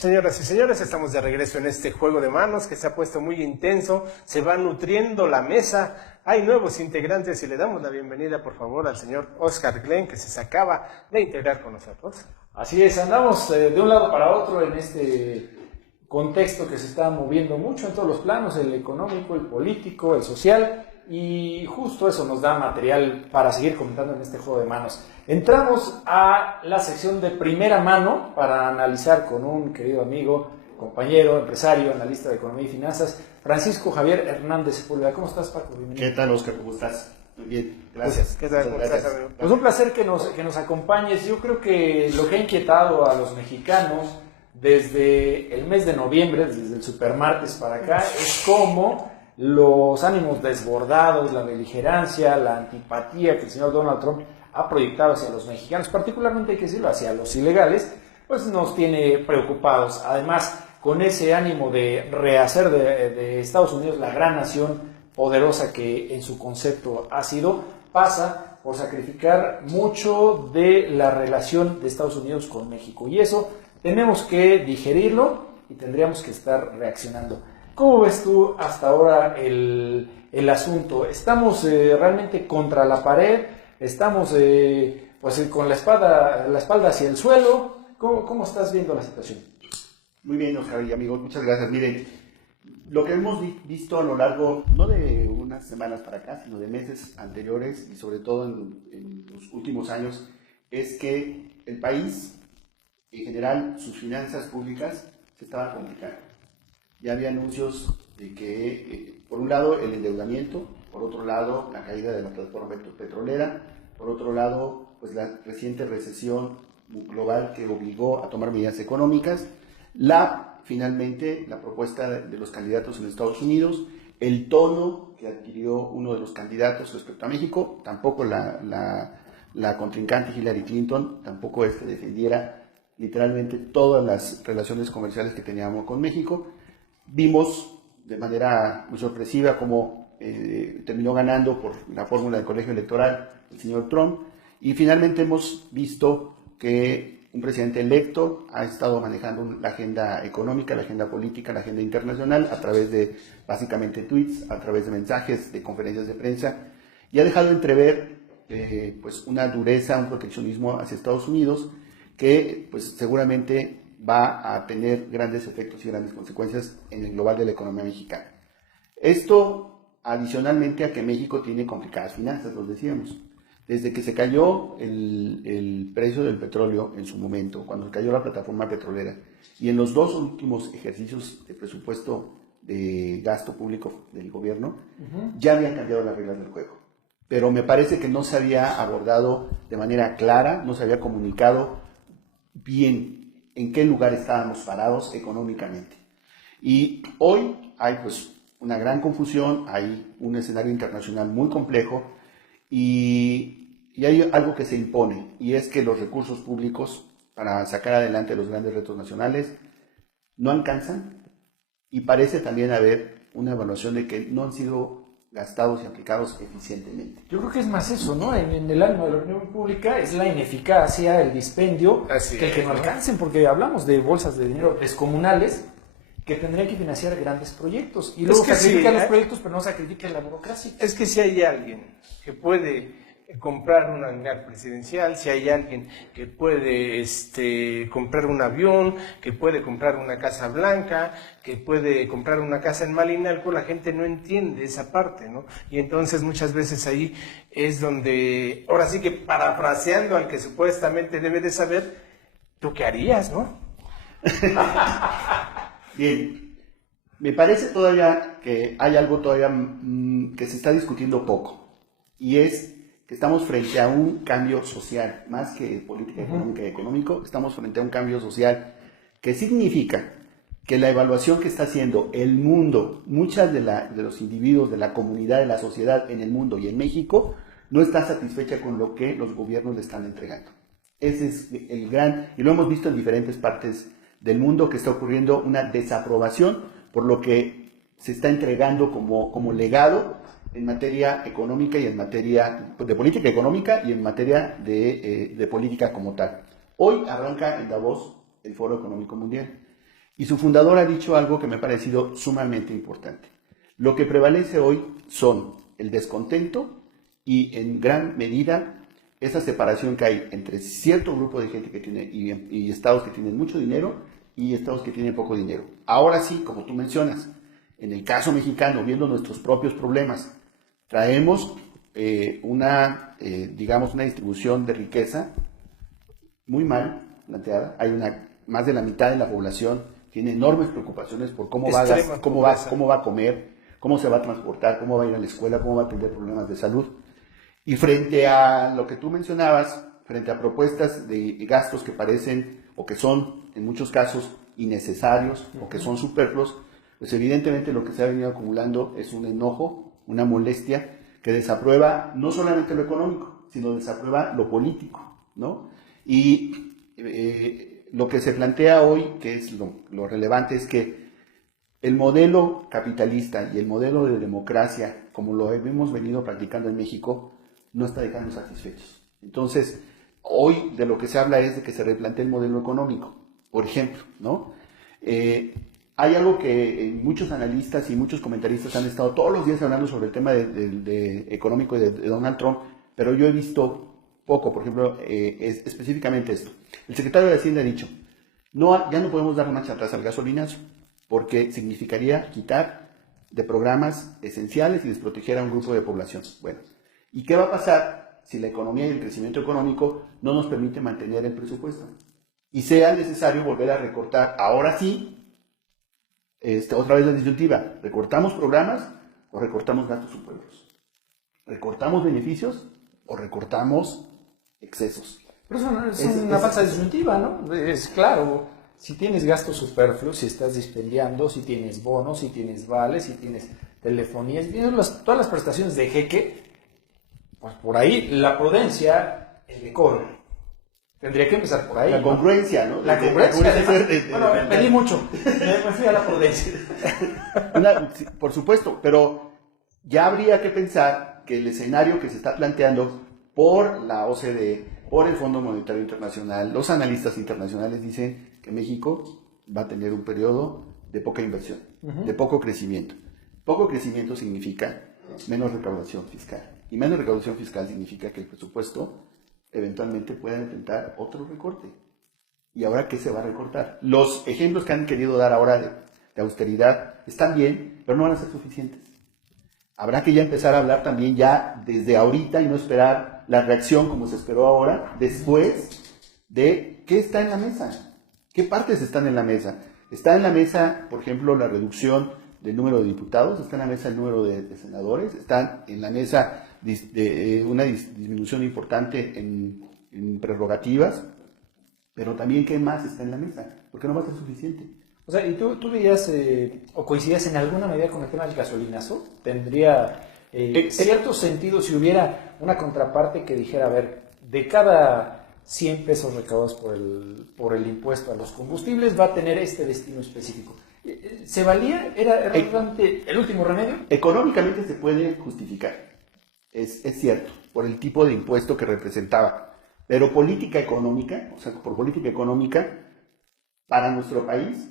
Señoras y señores, estamos de regreso en este juego de manos que se ha puesto muy intenso, se va nutriendo la mesa, hay nuevos integrantes y le damos la bienvenida por favor al señor Oscar Glenn que se acaba de integrar con nosotros. Así es, andamos de un lado para otro en este contexto que se está moviendo mucho en todos los planos, el económico, el político, el social, y justo eso nos da material para seguir comentando en este juego de manos. Entramos a la sección de primera mano para analizar con un querido amigo, compañero, empresario, analista de economía y finanzas, Francisco Javier Hernández Sepúlveda. ¿Cómo estás, Paco? Bienvenido. ¿Qué tal, Oscar? ¿Cómo estás? Muy bien, gracias. ¿Qué tal? Gracias. Pues un placer que nos acompañes. Yo creo que lo que ha inquietado a los mexicanos desde el mes de noviembre, desde el supermartes para acá, es cómo los ánimos desbordados, la beligerancia, la antipatía que el señor Donald Trump ha proyectado hacia los mexicanos, particularmente hay que decirlo, hacia los ilegales, pues nos tiene preocupados. Además, con ese ánimo de rehacer de Estados Unidos la gran nación poderosa que en su concepto ha sido, pasa por sacrificar mucho de la relación de Estados Unidos con México. Y eso tenemos que digerirlo y tendríamos que estar reaccionando. ¿Cómo ves tú hasta ahora el asunto? ¿Estamos realmente contra la pared? ¿Estamos con la espalda hacia el suelo? ¿Cómo estás viendo la situación? Muy bien, Oscar y amigos, muchas gracias. Miren, lo que hemos visto a lo largo, no de unas semanas para acá, sino de meses anteriores y sobre todo en los últimos años, es que el país, en general, sus finanzas públicas se estaban complicando. Ya había anuncios de que, por un lado, el endeudamiento, por otro lado, la caída de la plataforma petrolera, por otro lado, pues la reciente recesión global que obligó a tomar medidas económicas, finalmente, la propuesta de los candidatos en Estados Unidos, el tono que adquirió uno de los candidatos respecto a México, tampoco la contrincante Hillary Clinton, tampoco es que defendiera literalmente todas las relaciones comerciales que teníamos con México. Vimos de manera muy sorpresiva cómo terminó ganando por la fórmula del colegio electoral el señor Trump, y finalmente hemos visto que un presidente electo ha estado manejando la agenda económica, la agenda política, la agenda internacional a través de básicamente tweets, a través de mensajes, de conferencias de prensa, y ha dejado entrever pues una dureza, un proteccionismo hacia Estados Unidos que pues seguramente va a tener grandes efectos y grandes consecuencias en el global de la economía mexicana. Esto adicionalmente a que México tiene complicadas finanzas, lo decíamos. Desde que se cayó el precio del petróleo en su momento, cuando cayó la plataforma petrolera, y en los dos últimos ejercicios de presupuesto de gasto público del gobierno, ya habían cambiado las reglas del juego. Pero me parece que no se había abordado de manera clara, no se había comunicado bien en qué lugar estábamos parados económicamente. Y hoy hay pues una gran confusión, hay un escenario internacional muy complejo, y hay algo que se impone, y es que los recursos públicos para sacar adelante los grandes retos nacionales no alcanzan, y parece también haber una evaluación de que no han sido gastados y aplicados eficientemente. Yo creo que es más eso, ¿no? En el ánimo de la opinión pública es la ineficacia, el dispendio, que no alcancen, porque hablamos de bolsas de dinero descomunales que tendrían que financiar grandes proyectos, y luego sacrifican los proyectos, pero no sacrifican la burocracia. Es que si hay alguien que puede comprar un hangar presidencial, si hay alguien que puede comprar un avión, que puede comprar una casa blanca, que puede comprar una casa en Malinalco, la gente no entiende esa parte, ¿no? Y entonces muchas veces ahí es donde, ahora sí que parafraseando al que supuestamente debe de saber, ¿tú qué harías, no? Bien, me parece todavía que hay algo todavía que se está discutiendo poco, y es que estamos frente a un cambio social, más que política económica y económico, estamos frente a un cambio social que significa que la evaluación que está haciendo el mundo, muchas de los individuos, de la comunidad, de la sociedad en el mundo y en México, no está satisfecha con lo que los gobiernos le están entregando. Ese es el gran, y lo hemos visto en diferentes partes del mundo, que está ocurriendo una desaprobación por lo que se está entregando como legado en materia económica y en materia de política económica y en materia de política como tal. Hoy arranca en Davos el Foro Económico Mundial, Y su fundador ha dicho algo que me ha parecido sumamente importante. Lo que prevalece hoy son el descontento y en gran medida esa separación que hay entre cierto grupo de gente que tiene y estados que tienen mucho dinero y estados que tienen poco dinero. Ahora sí, como tú mencionas, en el caso mexicano, viendo nuestros propios problemas, traemos digamos, una distribución de riqueza muy mal planteada. Más de la mitad de la población tiene enormes preocupaciones por cómo va a comer, cómo se va a transportar, cómo va a ir a la escuela, cómo va a tener problemas de salud. Y frente a lo que tú mencionabas, frente a propuestas de gastos que parecen o que son en muchos casos innecesarios o que son superfluos, pues evidentemente lo que se ha venido acumulando es un enojo, una molestia que desaprueba no solamente lo económico, sino desaprueba lo político, ¿no? Y lo que se plantea hoy, que es lo relevante, es que el modelo capitalista y el modelo de democracia, como lo hemos venido practicando en México, no está dejando satisfechos. Entonces, hoy de lo que se habla es de que se replantee el modelo económico, por ejemplo, ¿no? Hay algo que muchos analistas y muchos comentaristas han estado todos los días hablando sobre el tema económico de Donald Trump, pero yo he visto poco, por ejemplo, específicamente esto. El secretario de Hacienda ha dicho, ya no podemos dar marcha atrás al gasolinazo, porque significaría quitar de programas esenciales y desproteger a un grupo de población. Bueno, ¿y qué va a pasar si la economía y el crecimiento económico no nos permite mantener el presupuesto? Y sea necesario volver a recortar, ahora sí, otra vez la disyuntiva, ¿recortamos programas o recortamos gastos superfluos? ¿Recortamos beneficios o recortamos excesos? Pero eso es una falsa disyuntiva, ¿no? Es claro, si tienes gastos superfluos, si estás dispendiando, si tienes bonos, si tienes vales, si tienes telefonía, si tienes todas las prestaciones de jeque, pues por ahí la prudencia, el decoro. Tendría que empezar por ahí. La congruencia, ¿no? La congruencia. Bueno, me pedí mucho. Me fui a la prudencia. Por supuesto, pero ya habría que pensar que el escenario que se está planteando por la OCDE, por el Fondo Monetario Internacional, los analistas internacionales dicen que México va a tener un periodo de poca inversión, de poco crecimiento. Poco crecimiento significa menos recaudación fiscal. Y menos recaudación fiscal significa que el presupuesto eventualmente pueda intentar otro recorte. ¿Y ahora qué se va a recortar? Los ejemplos que han querido dar ahora de austeridad están bien, pero no van a ser suficientes. Habrá que ya empezar a hablar también ya desde ahorita y no esperar la reacción como se esperó ahora, después de qué está en la mesa, qué partes están en la mesa. Está en la mesa, por ejemplo, la reducción del número de diputados, está en la mesa el número de senadores, está en la mesa una disminución importante en prerrogativas, pero también qué más está en la mesa, porque no va a ser suficiente. O sea, ¿y tú veías o coincidías en alguna medida con el tema del gasolinazo? ¿Tendría cierto sentido si hubiera una contraparte que dijera, a ver, de cada 100 pesos recaudados por el impuesto a los combustibles va a tener este destino específico? ¿Se valía? ¿Era realmente el último remedio? Económicamente se puede justificar, es cierto, por el tipo de impuesto que representaba, pero política económica, o sea, por política económica, para nuestro país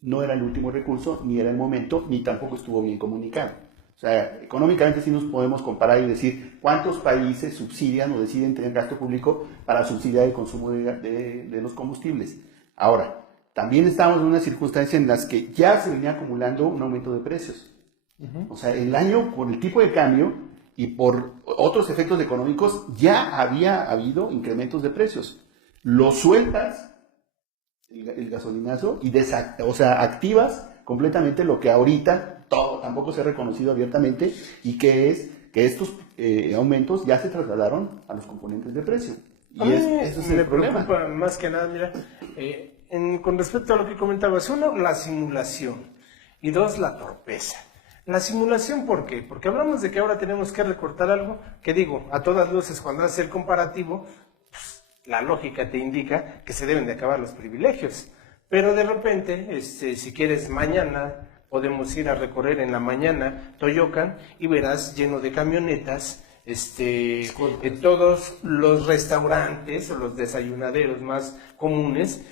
no era el último recurso, ni era el momento, ni tampoco estuvo bien comunicado. O sea, económicamente sí nos podemos comparar y decir cuántos países subsidian o deciden tener gasto público para subsidiar el consumo de los combustibles. Ahora, también estamos en una circunstancia en las que ya se venía acumulando un aumento de precios. O sea, el año, por el tipo de cambio y por otros efectos económicos, ya había habido incrementos de precios. Lo sueltas, el gasolinazo, y activas completamente lo que ahorita tampoco se ha reconocido abiertamente, y que es que estos aumentos ya se trasladaron a los componentes de precio. Y eso es el problema. Preocupa más que nada, mira, con respecto a lo que comentabas, uno, la simulación, y dos, la torpeza. La simulación, ¿por qué? Porque hablamos de que ahora tenemos que recortar algo, que digo, a todas luces, cuando haces el comparativo, pues, la lógica te indica que se deben de acabar los privilegios. Pero de repente, si quieres mañana, podemos ir a recorrer en la mañana Toyocan y verás lleno de camionetas, todos los restaurantes o los desayunaderos más comunes,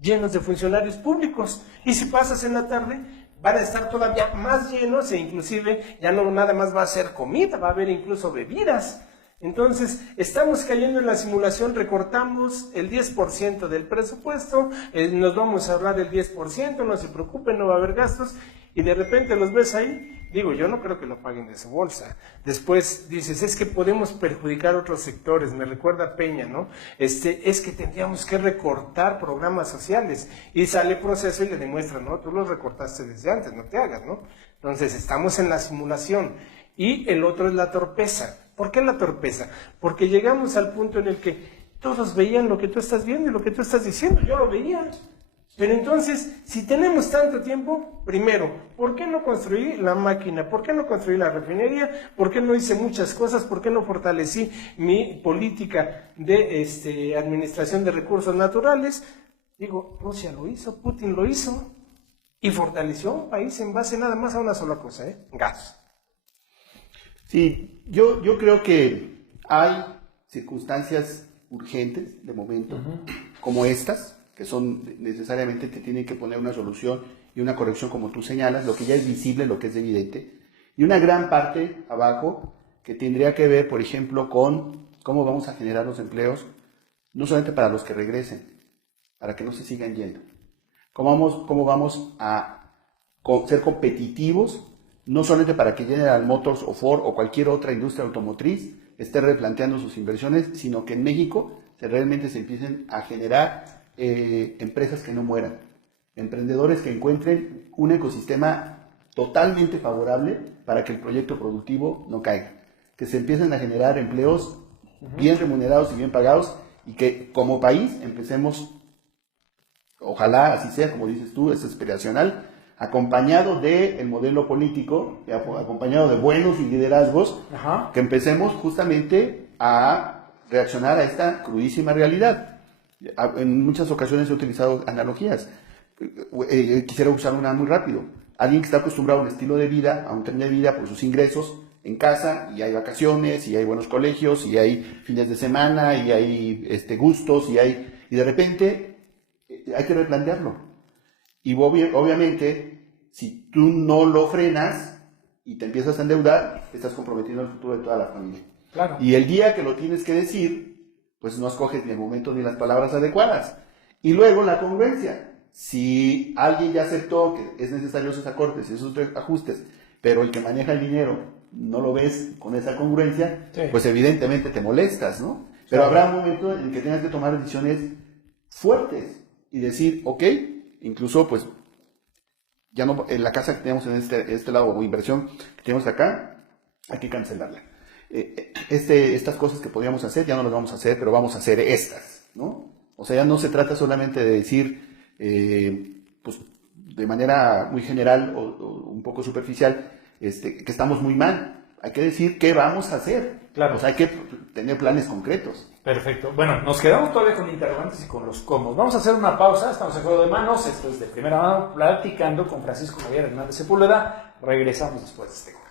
llenos de funcionarios públicos. Y si pasas en la tarde, van a estar todavía más llenos e inclusive ya no nada más va a ser comida, va a haber incluso bebidas. Entonces, estamos cayendo en la simulación, recortamos el 10% del presupuesto, nos vamos a ahorrar el 10%, no se preocupen, no va a haber gastos, y de repente los ves ahí. Digo, yo no creo que lo paguen de su bolsa. Después dices, es que podemos perjudicar otros sectores, me recuerda Peña, ¿no? Es que tendríamos que recortar programas sociales, y sale Proceso y le demuestra, no, tú los recortaste desde antes, no te hagas, ¿no? Entonces, estamos en la simulación, y el otro es la torpeza. ¿Por qué la torpeza? Porque llegamos al punto en el que todos veían lo que tú estás viendo y lo que tú estás diciendo, yo lo veía. Pero entonces, si tenemos tanto tiempo, primero, ¿por qué no construí la máquina? ¿Por qué no construí la refinería? ¿Por qué no hice muchas cosas? ¿Por qué no fortalecí mi política de administración de recursos naturales? Digo, Rusia lo hizo, Putin lo hizo, y fortaleció un país en base nada más a una sola cosa, gas. Sí, yo creo que hay circunstancias urgentes de momento, como estas, que son necesariamente que tienen que poner una solución y una corrección como tú señalas, lo que ya es visible, lo que es evidente, y una gran parte abajo que tendría que ver, por ejemplo, con cómo vamos a generar los empleos, no solamente para los que regresen, para que no se sigan yendo, cómo vamos a ser competitivos, no solamente para que General Motors o Ford o cualquier otra industria automotriz esté replanteando sus inversiones, sino que en México realmente se empiecen a generar empresas que no mueran, emprendedores que encuentren un ecosistema totalmente favorable para que el proyecto productivo no caiga, que se empiecen a generar empleos bien remunerados y bien pagados y que como país empecemos, ojalá así sea, como dices tú, es aspiracional, acompañado del modelo político, acompañado de buenos liderazgos, que empecemos justamente a reaccionar a esta crudísima realidad. En muchas ocasiones he utilizado analogías. Quisiera usar una muy rápido. Alguien que está acostumbrado a un estilo de vida, a un tren de vida por sus ingresos en casa, y hay vacaciones, y hay buenos colegios, y hay fines de semana, y hay gustos, y de repente hay que replantearlo. Y obviamente, si tú no lo frenas y te empiezas a endeudar, estás comprometiendo el futuro de toda la familia. Claro. Y el día que lo tienes que decir, pues no escoges ni el momento ni las palabras adecuadas. Y luego la congruencia. Si alguien ya aceptó que es necesario esos acortes y esos ajustes, pero el que maneja el dinero no lo ves con esa congruencia, sí, pues evidentemente te molestas, ¿no? Pero habrá un momento en el que tengas que tomar decisiones fuertes y decir, ok, incluso pues ya no, en la casa que tenemos en este lado o inversión que tenemos acá, hay que cancelarla. Estas cosas que podíamos hacer ya no las vamos a hacer, pero vamos a hacer estas, ¿no? O sea, ya no se trata solamente de decir pues de manera muy general o un poco superficial que estamos muy mal. Hay que decir qué vamos a hacer. Claro. O sea, hay que tener planes concretos. Perfecto. Bueno, nos quedamos todavía con interrogantes y con los cómo. Vamos a hacer una pausa, estamos en Juego de Manos, esto es de primera mano, platicando con Francisco Javier Hernández Sepúlveda. Regresamos después de este corte.